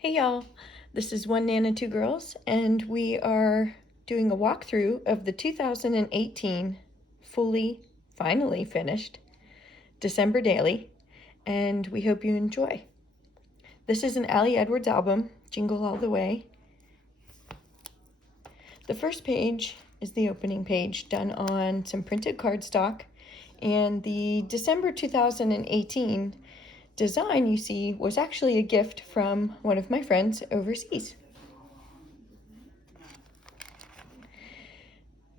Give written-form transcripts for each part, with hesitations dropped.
Hey y'all, this is One Nana Two Girls, and we are doing a walkthrough of the 2018 finally finished December Daily, and we hope you enjoy. This is an Allie Edwards album, Jingle All the Way. The first page is the opening page done on some printed cardstock, and the December 2018 design you see was actually a gift from one of my friends overseas.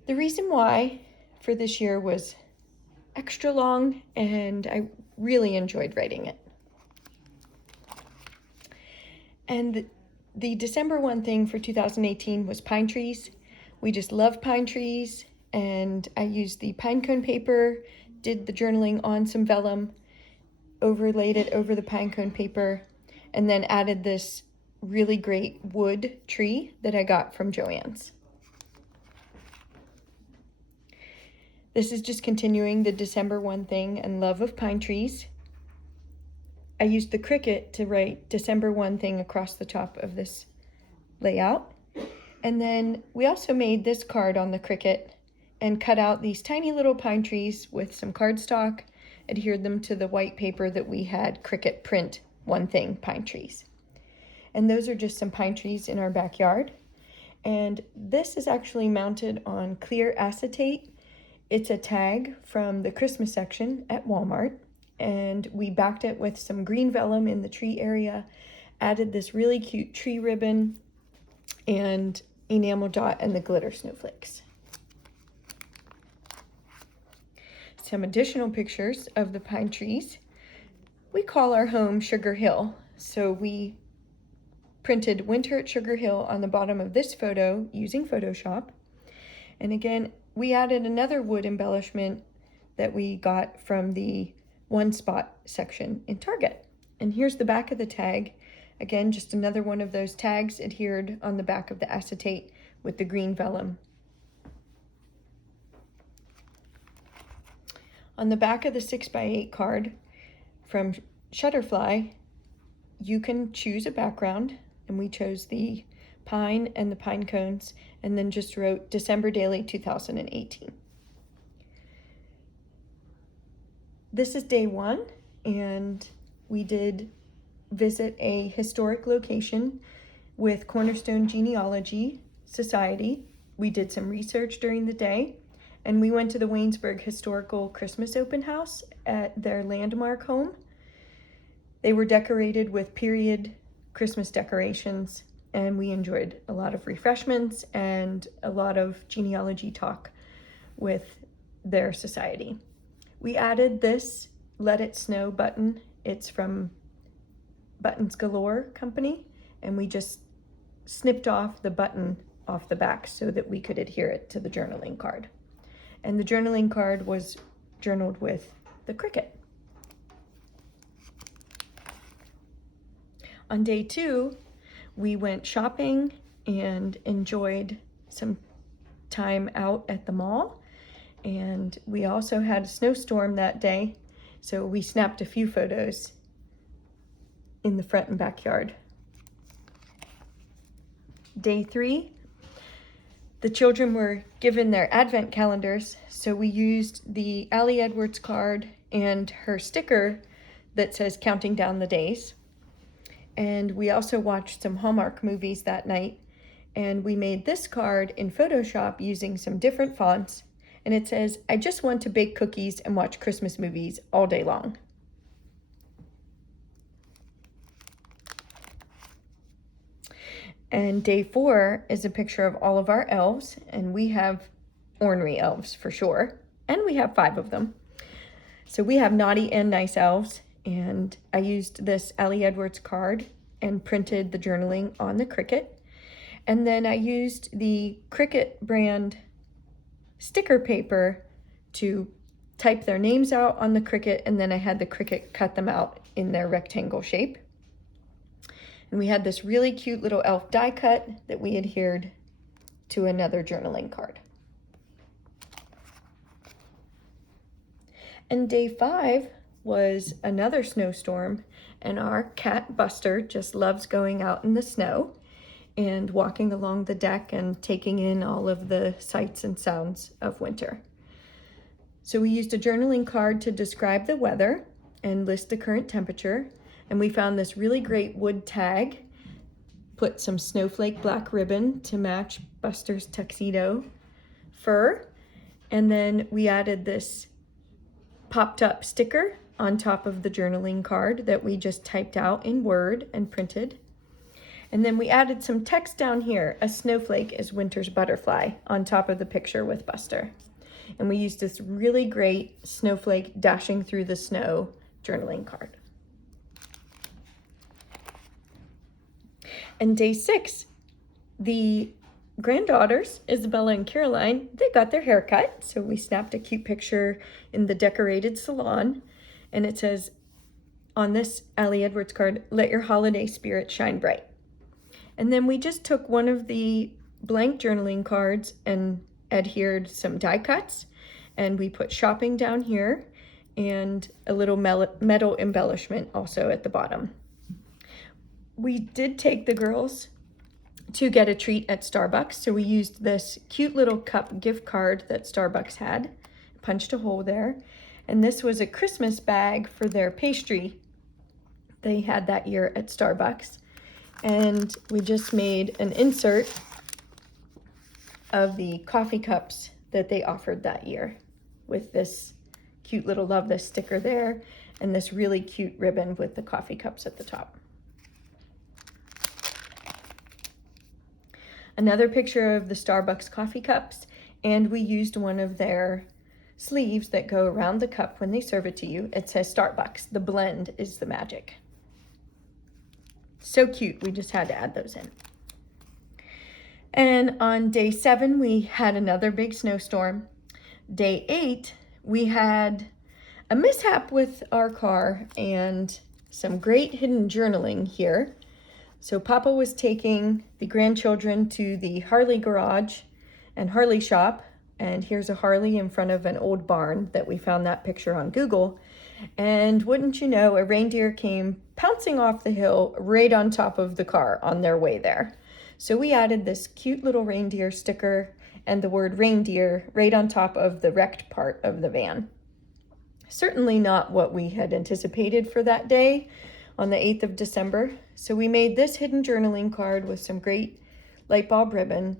The reason why for this year was extra long, and I really enjoyed writing it. And the December one thing for 2018 was pine trees. We just love pine trees, and I used the pine cone paper, did the journaling on some vellum, overlaid it over the pine cone paper, and then added this really great wood tree that I got from Joann's. This is just continuing the December one thing and love of pine trees. I used the Cricut to write December one thing across the top of this layout. And then we also made this card on the Cricut and cut out these tiny little pine trees with some cardstock, adhered them to the white paper that we had Cricut print one thing pine trees. And those are just some pine trees in our backyard. And this is actually mounted on clear acetate. It's a tag from the Christmas section at Walmart, and we backed it with some green vellum in the tree area, added this really cute tree ribbon, and enamel dot and the glitter snowflakes. Some additional pictures of the pine trees. We call our home Sugar Hill, so we printed Winter at Sugar Hill on the bottom of this photo using Photoshop. And again, we added another wood embellishment that we got from the One Spot section in Target. And here's the back of the tag. Again, just another one of those tags adhered on the back of the acetate with the green vellum. On the back of the 6x8 card from Shutterfly, you can choose a background, and we chose the pine and the pine cones, and then just wrote December Daily 2018. This is day one, and we did visit a historic location with Cornerstone Genealogy Society. We did some research during the day, and we went to the Waynesburg Historical Christmas Open House at their landmark home. They were decorated with period Christmas decorations, and we enjoyed a lot of refreshments and a lot of genealogy talk with their society. We added this Let It Snow button. It's from Buttons Galore Company, and we just snipped off the button off the back so that we could adhere it to the journaling card. And the journaling card was journaled with the Cricut. On day two, we went shopping and enjoyed some time out at the mall. And we also had a snowstorm that day, so we snapped a few photos in the front and backyard. Day three, the children were given their advent calendars, so we used the Allie Edwards card and her sticker that says counting down the days. And we also watched some Hallmark movies that night, and we made this card in Photoshop using some different fonts, and it says, I just want to bake cookies and watch Christmas movies all day long. And day four is a picture of all of our elves, and we have ornery elves for sure, and we have 5 of them. So we have naughty and nice elves, and I used this Allie Edwards card and printed the journaling on the Cricut. And then I used the Cricut brand sticker paper to type their names out on the Cricut, and then I had the Cricut cut them out in their rectangle shape. And we had this really cute little elf die cut that we adhered to another journaling card. And day 5 was another snowstorm, And our cat Buster just loves going out in the snow and walking along the deck and taking in all of the sights and sounds of winter. So we used a journaling card to describe the weather and list the current temperature. And we found this really great wood tag, put some snowflake black ribbon to match Buster's tuxedo fur. And then we added this popped up sticker on top of the journaling card that we just typed out in Word and printed. And then we added some text down here. A snowflake is winter's butterfly on top of the picture with Buster. And we used this really great snowflake dashing through the snow journaling card. And day 6, the granddaughters, Isabella and Caroline, they got their hair cut. So we snapped a cute picture in the decorated salon. And it says on this Allie Edwards card, "Let your holiday spirit shine bright." And then we just took one of the blank journaling cards and adhered some die cuts. And we put shopping down here and a little metal embellishment also at the bottom. We did take the girls to get a treat at Starbucks. So we used this cute little cup gift card that Starbucks had, punched a hole there. And this was a Christmas bag for their pastry they had that year at Starbucks. And we just made an insert of the coffee cups that they offered that year with this cute little love this sticker there and this really cute ribbon with the coffee cups at the top. Another picture of the Starbucks coffee cups, and we used one of their sleeves that go around the cup when they serve it to you. It says Starbucks, the blend is the magic. So cute, we just had to add those in. And on day 7, we had another big snowstorm. Day 8, we had a mishap with our car and some great hidden journaling here. So Papa was taking the grandchildren to the Harley garage and Harley shop. And here's a Harley in front of an old barn that we found that picture on Google. And wouldn't you know, a reindeer came pouncing off the hill right on top of the car on their way there. So we added this cute little reindeer sticker and the word reindeer right on top of the wrecked part of the van. Certainly not what we had anticipated for that day on the 8th of December. So we made this hidden journaling card with some great light bulb ribbon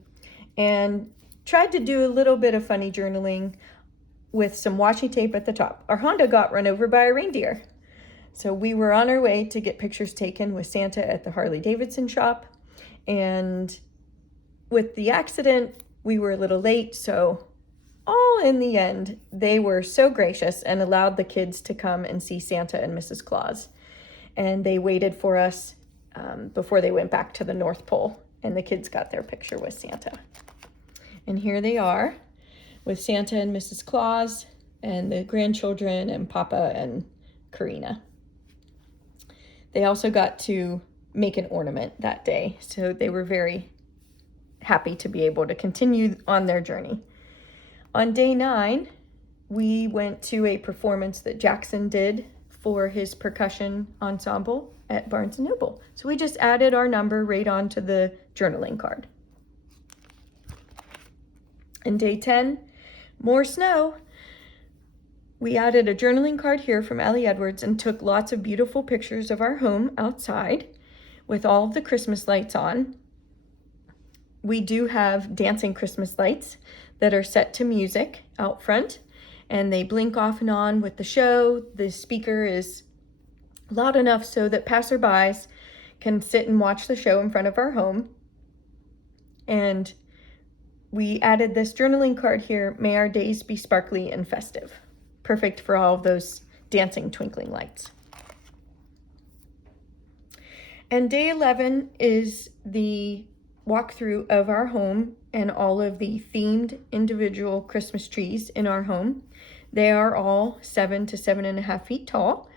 and tried to do a little bit of funny journaling with some washi tape at the top. Our Honda got run over by a reindeer. So we were on our way to get pictures taken with Santa at the Harley Davidson shop. And with the accident, we were a little late. So all in the end, they were so gracious and allowed the kids to come and see Santa and Mrs. Claus. And they waited for us before they went back to the North Pole. And the kids got their picture with Santa. And here they are with Santa and Mrs. Claus and the grandchildren and Papa and Karina. They also got to make an ornament that day, so they were very happy to be able to continue on their journey. On day 9, we went to a performance that Jackson did for his percussion ensemble at Barnes & Noble. So we just added our number right onto the journaling card. And day 10, more snow. We added a journaling card here from Allie Edwards and took lots of beautiful pictures of our home outside with all of the Christmas lights on. We do have dancing Christmas lights that are set to music out front, and they blink off and on with the show. The speaker is loud enough so that passerbys can sit and watch the show in front of our home. And we added this journaling card here, "May our days be sparkly and festive." Perfect for all of those dancing twinkling lights. And day 11 is the walkthrough of our home and all of the themed individual Christmas trees in our home. They are all 7 to 7.5 feet tall,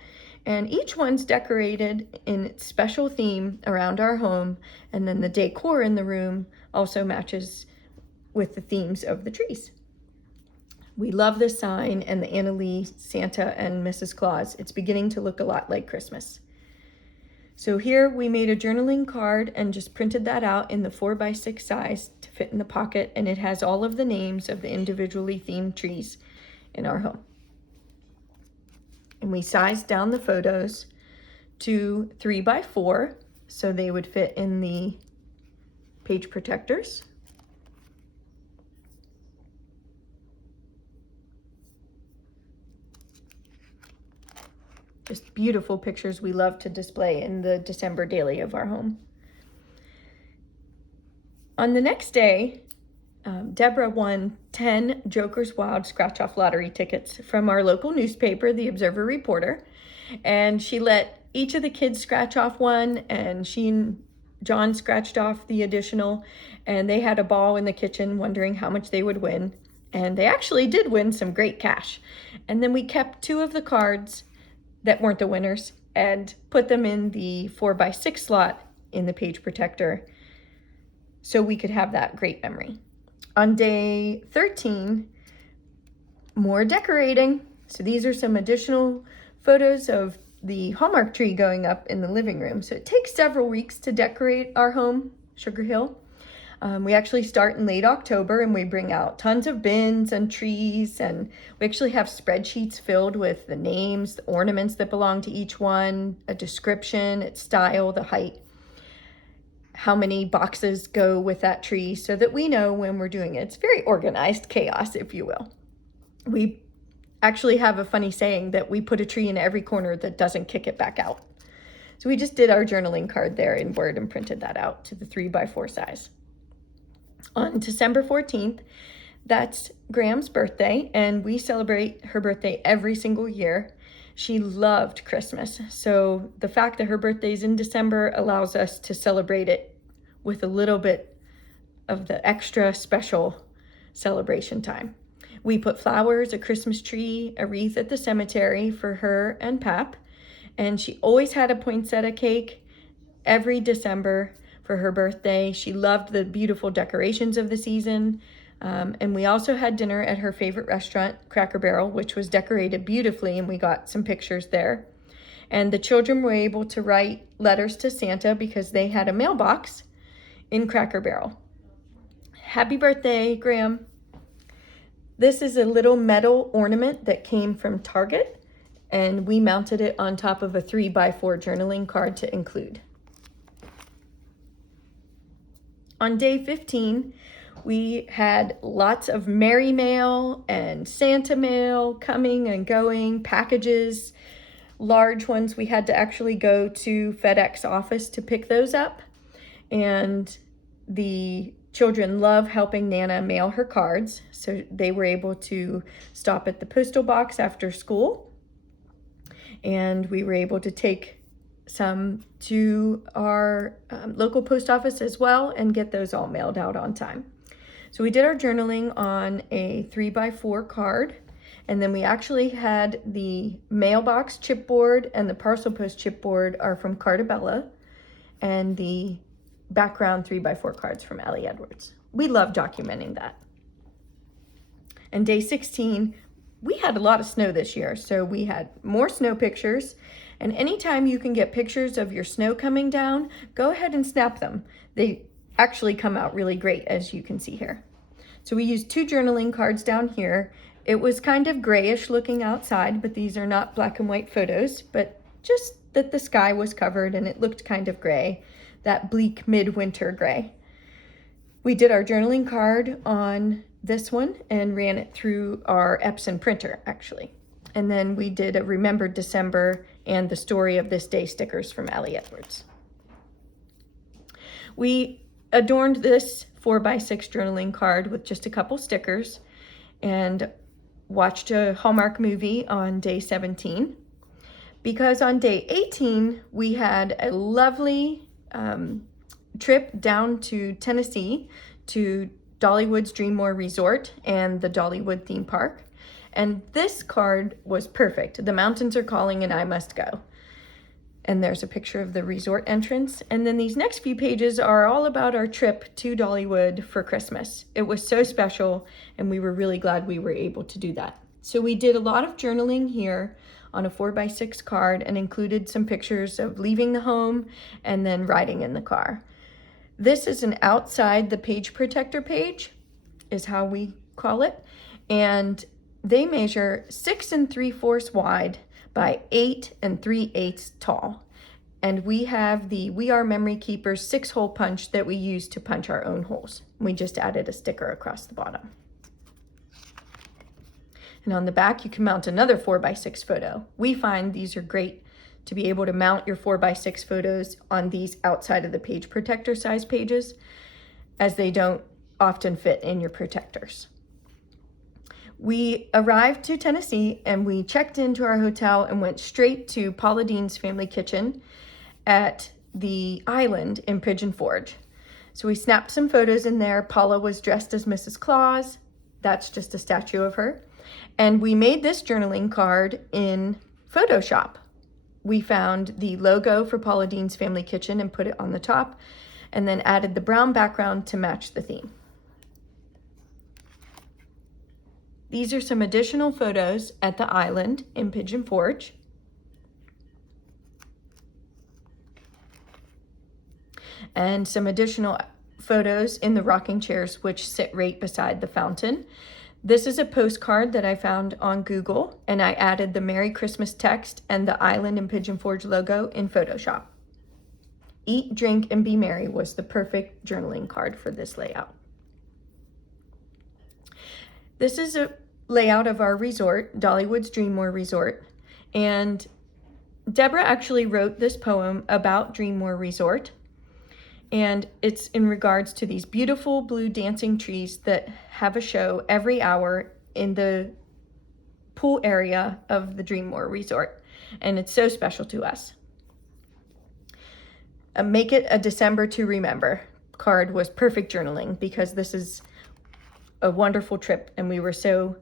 and each one's decorated in its special theme around our home, and then the decor in the room also matches with the themes of the trees. We love this sign and the Anna Lee Santa and Mrs. Claus. It's beginning to look a lot like Christmas. So here we made a journaling card and just printed that out in the 4x6 size to fit in the pocket, and it has all of the names of the individually themed trees in our home. And we sized down the photos to 3x4 so they would fit in the page protectors. Just beautiful pictures we love to display in the December daily of our home. On the next day, Deborah won 10 Joker's Wild scratch-off lottery tickets from our local newspaper, the Observer Reporter, and she let each of the kids scratch off one, and she and John scratched off the additional, and they had a ball in the kitchen wondering how much they would win, and they actually did win some great cash. And then we kept 2 of the cards that weren't the winners and put them in the 4x6 slot in the page protector so we could have that great memory. On day 13, more decorating. So these are some additional photos of the Hallmark tree going up in the living room. So it takes several weeks to decorate our home, Sugar Hill. We actually start in late October, and we bring out tons of bins and trees, and we actually have spreadsheets filled with the names, the ornaments that belong to each one, a description, its style, the height, how many boxes go with that tree, so that we know when we're doing it. It's very organized chaos, if you will. We actually have a funny saying that we put a tree in every corner that doesn't kick it back out. So we just did our journaling card there in Word and printed that out to the 3x4 size. On December 14th, that's Graham's birthday, and we celebrate her birthday every single year. She loved Christmas, so the fact that her birthday's in December allows us to celebrate it with a little bit of the extra special celebration time. We put flowers, a Christmas tree, a wreath at the cemetery for her and Pap, and she always had a poinsettia cake every December for her birthday. She loved the beautiful decorations of the season. And we also had dinner at her favorite restaurant, Cracker Barrel, which was decorated beautifully, and we got some pictures there. And the children were able to write letters to Santa because they had a mailbox in Cracker Barrel. Happy birthday, Graham. This is a little metal ornament that came from Target, and we mounted it on top of a 3x4 journaling card to include. On day 15, we had lots of Merry Mail and Santa mail coming and going, packages, large ones. We had to actually go to FedEx office to pick those up. And the children love helping Nana mail her cards, so they were able to stop at the postal box after school. And we were able to take some to our local post office as well and get those all mailed out on time. So we did our journaling on a 3x4 card, and then we actually had the mailbox chipboard and the parcel post chipboard are from Cartabella, and the background 3x4 cards from Ellie Edwards. We love documenting that. And day 16, we had a lot of snow this year, so we had more snow pictures. And anytime you can get pictures of your snow coming down, go ahead and snap them. They actually come out really great, as you can see here. So we used 2 journaling cards down here. It was kind of grayish looking outside, but these are not black and white photos, but just that the sky was covered and it looked kind of gray, that bleak midwinter gray. We did our journaling card on this one and ran it through our Epson printer, actually. And then we did a Remembered December and the Story of This Day stickers from Ellie Edwards. We adorned this 4x6 journaling card with just a couple stickers and watched a Hallmark movie on day 17. Because on day 18, we had a lovely trip down to Tennessee to Dollywood's Dreammore Resort and the Dollywood theme park. And this card was perfect. The mountains are calling and I must go. And there's a picture of the resort entrance. And then these next few pages are all about our trip to Dollywood for Christmas. It was so special, and we were really glad we were able to do that. So we did a lot of journaling here on a 4x6 card and included some pictures of leaving the home and then riding in the car. This is an outside the page protector page, is how we call it. And they measure 6 3/4 wide by 8 3/8 tall. And we have the We Are Memory Keepers 6-hole punch that we use to punch our own holes. We just added a sticker across the bottom. And on the back, you can mount another 4x6 photo. We find these are great to be able to mount your 4x6 photos on these outside of the page protector size pages, as they don't often fit in your protectors. We arrived to Tennessee and we checked into our hotel and went straight to Paula Dean's family kitchen at the island in Pigeon Forge. So we snapped some photos in there. Paula was dressed as Mrs. Claus. That's just a statue of her. And we made this journaling card in Photoshop. We found the logo for Paula Dean's family kitchen and put it on the top, and then added the brown background to match the theme. These are some additional photos at the island in Pigeon Forge. And some additional photos in the rocking chairs, which sit right beside the fountain. This is a postcard that I found on Google, and I added the Merry Christmas text and the island and Pigeon Forge logo in Photoshop. Eat, drink, and be merry was the perfect journaling card for this layout. This is a layout of our resort, Dollywood's Dreammore Resort, and Deborah actually wrote this poem about Dreammore Resort. And it's in regards to these beautiful blue dancing trees that have a show every hour in the pool area of the Dreammore Resort. And it's so special to us. Make it a December to remember card was perfect journaling, because this is a wonderful trip and we were so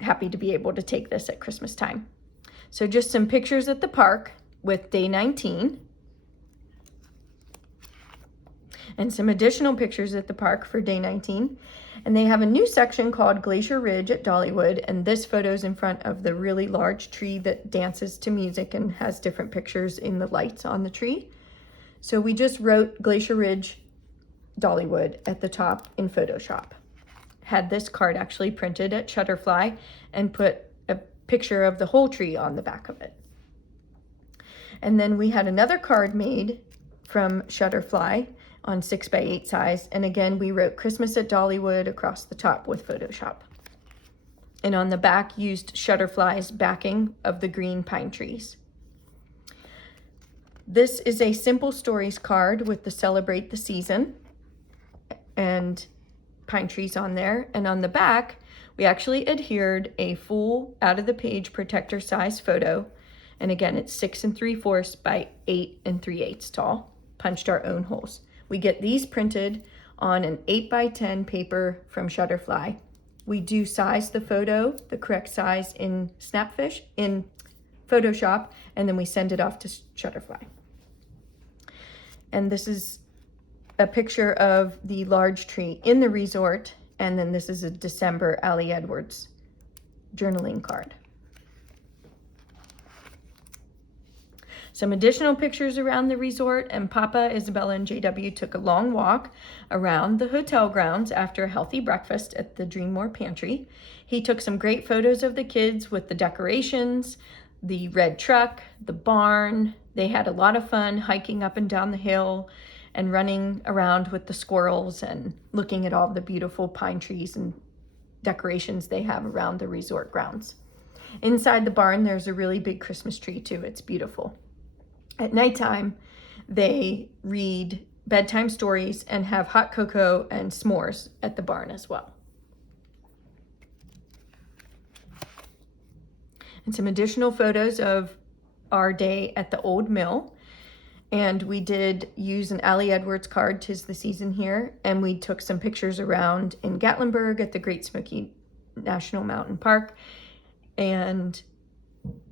happy to be able to take this at Christmas time. So just some pictures at the park with day 19. And some additional pictures at the park for day 19. And they have a new section called Glacier Ridge at Dollywood, and this photo's in front of the really large tree that dances to music and has different pictures in the lights on the tree. So we just wrote Glacier Ridge, Dollywood at the top in Photoshop. Had this card actually printed at Shutterfly and put a picture of the whole tree on the back of it. And then we had another card made from Shutterfly on 6x8 size. And again, we wrote Christmas at Dollywood across the top with Photoshop. And on the back used Shutterfly's backing of the green pine trees. This is a Simple Stories card with the Celebrate the Season and pine trees on there. And on the back, we actually adhered a full out of the page protector size photo. And again, it's 6 3/4 by 8 3/8 tall. Punched our own holes. We get these printed on an 8x10 paper from Shutterfly. We do size the photo, the correct size in Snapfish, in Photoshop, and then we send it off to Shutterfly. And this is a picture of the large tree in the resort, and then this is a December Allie Edwards journaling card. Some additional pictures around the resort, and Papa, Isabella, and JW took a long walk around the hotel grounds after a healthy breakfast at the Dreammore Pantry. He took some great photos of the kids with the decorations, the red truck, the barn. They had a lot of fun hiking up and down the hill and running around with the squirrels and looking at all the beautiful pine trees and decorations they have around the resort grounds. Inside the barn, there's a really big Christmas tree too. It's beautiful. At nighttime, they read bedtime stories and have hot cocoa and s'mores at the barn as well. And some additional photos of our day at the old mill. And we did use an Allie Edwards card, 'Tis the Season Here. And we took some pictures around in Gatlinburg at the Great Smoky National Mountain Park and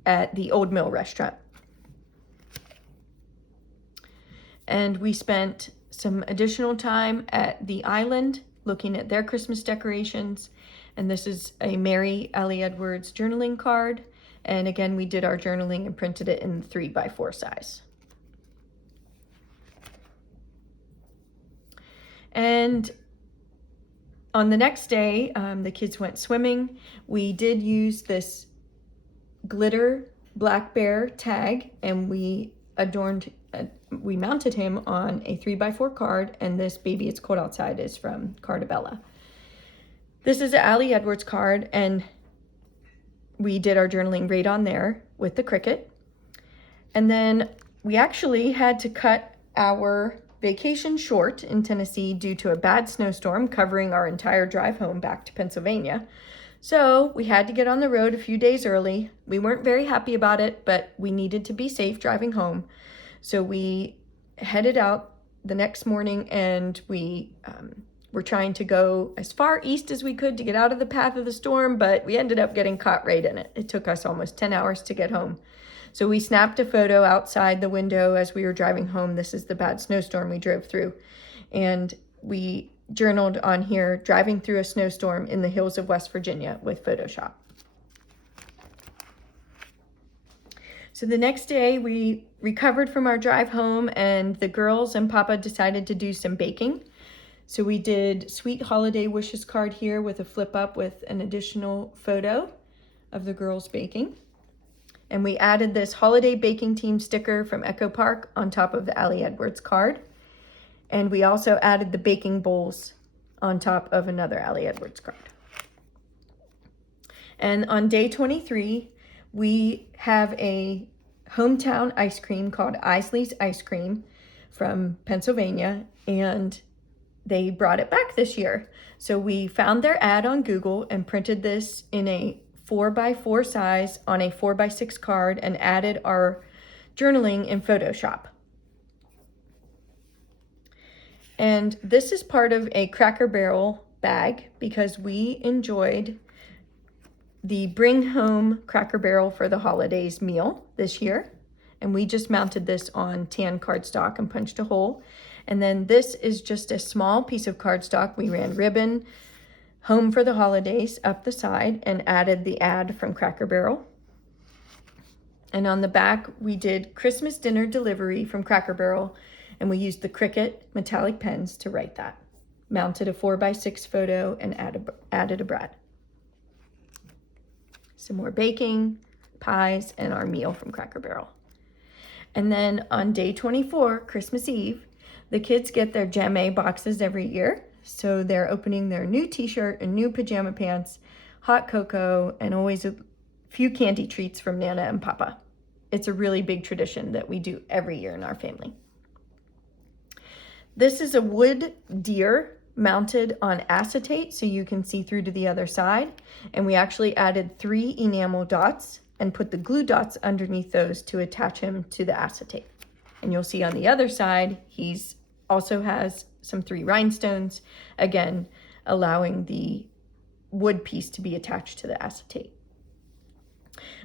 at the Old Mill restaurant. And we spent some additional time at the island looking at their Christmas decorations. And this is a Mary Allie Edwards journaling card. And again, we did our journaling and printed it in 3x4 size. And on the next day, the kids went swimming. We did use this glitter black bear tag, and we mounted him on a 3x4 card, and this Baby It's Cold Outside is from Cardabella. This is an Allie Edwards card, and we did our journaling right on there with the Cricut. And then we actually had to cut our vacation short in Tennessee due to a bad snowstorm covering our entire drive home back to Pennsylvania. So we had to get on the road a few days early. We weren't very happy about it, but we needed to be safe driving home. So we headed out the next morning, and we were trying to go as far east as we could to get out of the path of the storm, but we ended up getting caught right in it. It took us almost 10 hours to get home. So we snapped a photo outside the window as we were driving home. This is the bad snowstorm we drove through. And we journaled on here, driving through a snowstorm in the hills of West Virginia with Photoshop. So the next day we recovered from our drive home, and the girls and Papa decided to do some baking. So we did Sweet Holiday Wishes card here with a flip up with an additional photo of the girls baking. And we added this Holiday Baking Team sticker from Echo Park on top of the Allie Edwards card. And we also added the baking bowls on top of another Allie Edwards card. And on day 23, we have a hometown ice cream called Isley's Ice Cream from Pennsylvania, and they brought it back this year. So we found their ad on Google and printed this in a 4x4 size on a 4x6 card and added our journaling in Photoshop. And this is part of a Cracker Barrel bag because we enjoyed the Bring Home Cracker Barrel for the holidays meal this year. And we just mounted this on tan cardstock and punched a hole. And then this is just a small piece of cardstock. We ran ribbon, Home for the Holidays, up the side and added the ad from Cracker Barrel. And on the back, we did Christmas dinner delivery from Cracker Barrel, and we used the Cricut metallic pens to write that. Mounted a 4x6 photo and added a brad. Some more baking, pies, and our meal from Cracker Barrel. And then on day 24, Christmas Eve, the kids get their Jam-A boxes every year. So they're opening their new t-shirt and new pajama pants, hot cocoa, and always a few candy treats from Nana and Papa. It's a really big tradition that we do every year in our family. This is a wood deer mounted on acetate so you can see through to the other side. And we actually added 3 enamel dots and put the glue dots underneath those to attach him to the acetate. And you'll see on the other side, he's also has some 3 rhinestones, again, allowing the wood piece to be attached to the acetate.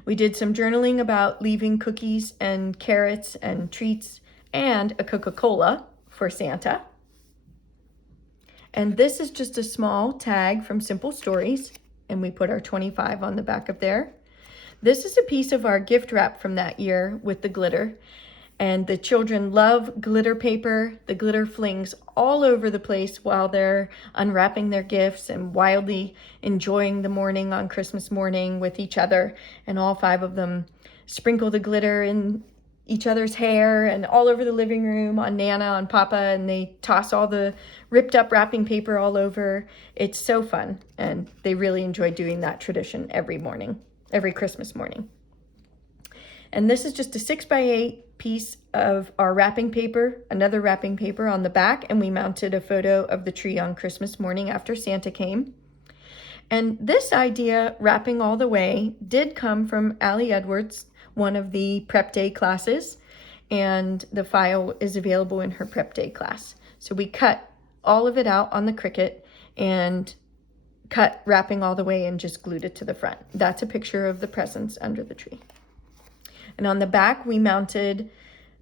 We did some journaling about leaving cookies and carrots and treats and a Coca-Cola for Santa. And this is just a small tag from Simple Stories, and we put our 25 on the back of there. This is a piece of our gift wrap from that year with the glitter. And the children love glitter paper. The glitter flings all over the place while they're unwrapping their gifts and wildly enjoying the morning on Christmas morning with each other. And all 5 of them sprinkle the glitter in each other's hair and all over the living room, on Nana, on Papa, and they toss all the ripped up wrapping paper all over. It's so fun, and they really enjoy doing that tradition every morning, every Christmas morning. And this is just a 6x8 piece of our wrapping paper, another wrapping paper on the back, and we mounted a photo of the tree on Christmas morning after Santa came. And this idea, wrapping all the way, did come from Allie Edwards, one of the prep day classes, and the file is available in her prep day class. So we cut all of it out on the Cricut and cut wrapping all the way and just glued it to the front. That's a picture of the presents under the tree. And on the back, we mounted,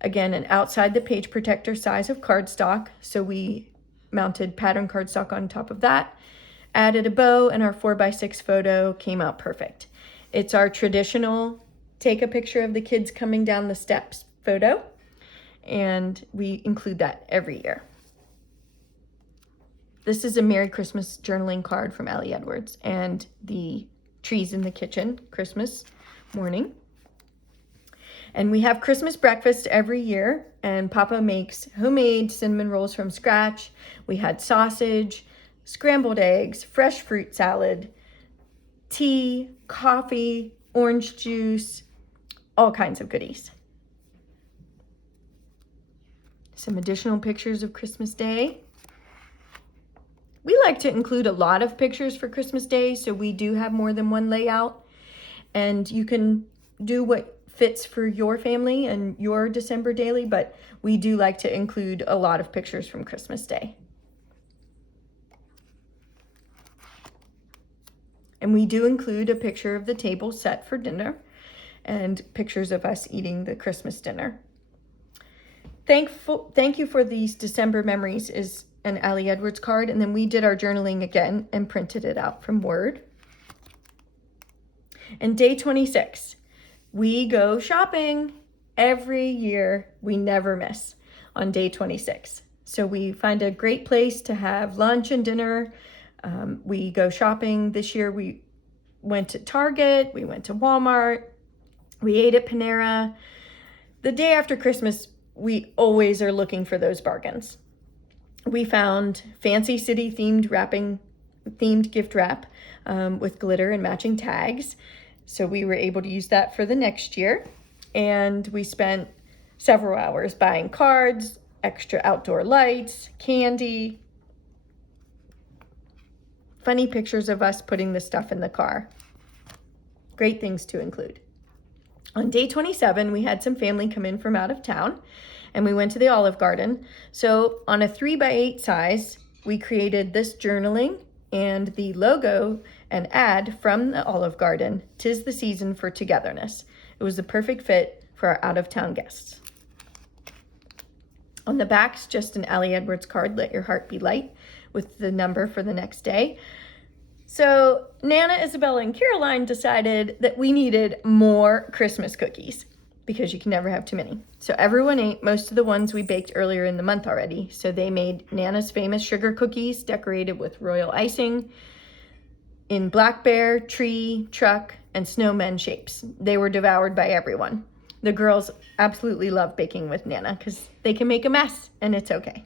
again, an outside the page protector size of cardstock. So we mounted pattern cardstock on top of that, added a bow, and our 4x6 photo came out perfect. It's our traditional take a picture of the kids coming down the steps photo, and we include that every year. This is a Merry Christmas journaling card from Ellie Edwards, and the trees in the kitchen, Christmas morning. And we have Christmas breakfast every year, and Papa makes homemade cinnamon rolls from scratch. We had sausage, scrambled eggs, fresh fruit salad, tea, coffee, orange juice, all kinds of goodies. Some additional pictures of Christmas Day. We like to include a lot of pictures for Christmas Day, so we do have more than one layout, and you can do what fits for your family and your December daily, but we do like to include a lot of pictures from Christmas Day. And we do include a picture of the table set for dinner and pictures of us eating the Christmas dinner. Thank you for these December memories is an Ellie Edwards card, and then we did our journaling again and printed it out from Word. And day 26, we go shopping every year. We never miss on day 26. So we find a great place to have lunch and dinner. We go shopping. This year we went to Target, we went to Walmart, we ate at Panera. The day after Christmas, we always are looking for those bargains. We found Fancy City themed gift wrap with glitter and matching tags. So we were able to use that for the next year. And we spent several hours buying cards, extra outdoor lights, candy, funny pictures of us putting the stuff in the car. Great things to include. On day 27, we had some family come in from out of town, and we went to the Olive Garden. So on a 3x8 size, we created this journaling and the logo and ad from the Olive Garden, "'Tis the season for togetherness." It was the perfect fit for our out-of-town guests. On the back's just an Ellie Edwards card, "Let your heart be light," with the number for the next day. So Nana, Isabella, and Caroline decided that we needed more Christmas cookies because you can never have too many. So everyone ate most of the ones we baked earlier in the month already. So they made Nana's famous sugar cookies decorated with royal icing in black bear, tree, truck, and snowman shapes. They were devoured by everyone. The girls absolutely love baking with Nana because they can make a mess and it's okay.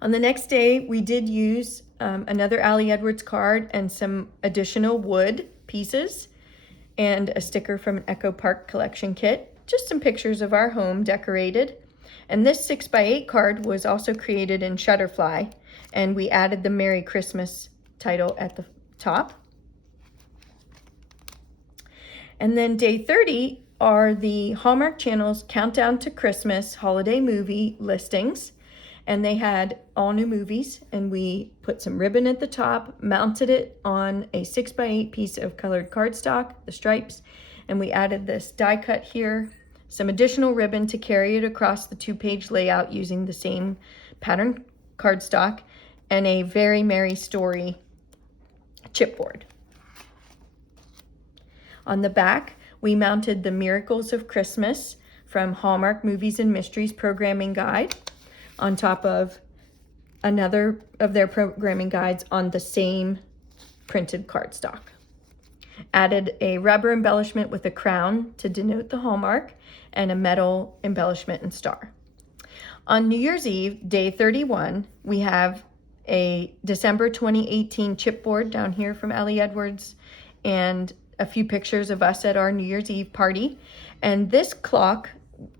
On the next day, we did use another Ellie Edwards card and some additional wood pieces and a sticker from an Echo Park collection kit. Just some pictures of our home decorated. And this 6x8 card was also created in Shutterfly, and we added the Merry Christmas title at the top. And then day 30 are the Hallmark Channel's Countdown to Christmas holiday movie listings. And they had all new movies, and we put some ribbon at the top, mounted it on a 6x8 piece of colored cardstock, the stripes, and we added this die cut here, some additional ribbon to carry it across the 2-page layout using the same pattern cardstock, and a Very Merry Story chipboard. On the back, we mounted the Miracles of Christmas from Hallmark Movies and Mysteries programming guide on top of another of their programming guides on the same printed cardstock. Added a rubber embellishment with a crown to denote the Hallmark and a metal embellishment and star. On New Year's Eve, day 31, we have a December 2018 chipboard down here from Ellie Edwards and a few pictures of us at our New Year's Eve party. And this clock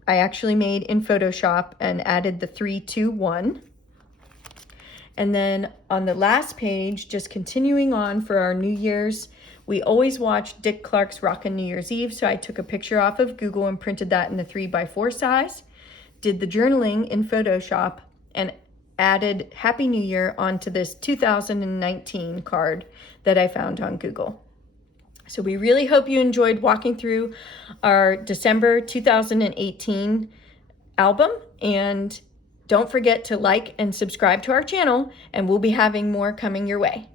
I actually made in Photoshop and added the 3, 2, 1. And then on the last page, just continuing on for our New Year's, we always watch Dick Clark's Rockin' New Year's Eve. So I took a picture off of Google and printed that in the 3x4 size, did the journaling in Photoshop, and added Happy New Year onto this 2019 card that I found on Google. So we really hope you enjoyed walking through our December 2018 album, and don't forget to like and subscribe to our channel, and we'll be having more coming your way.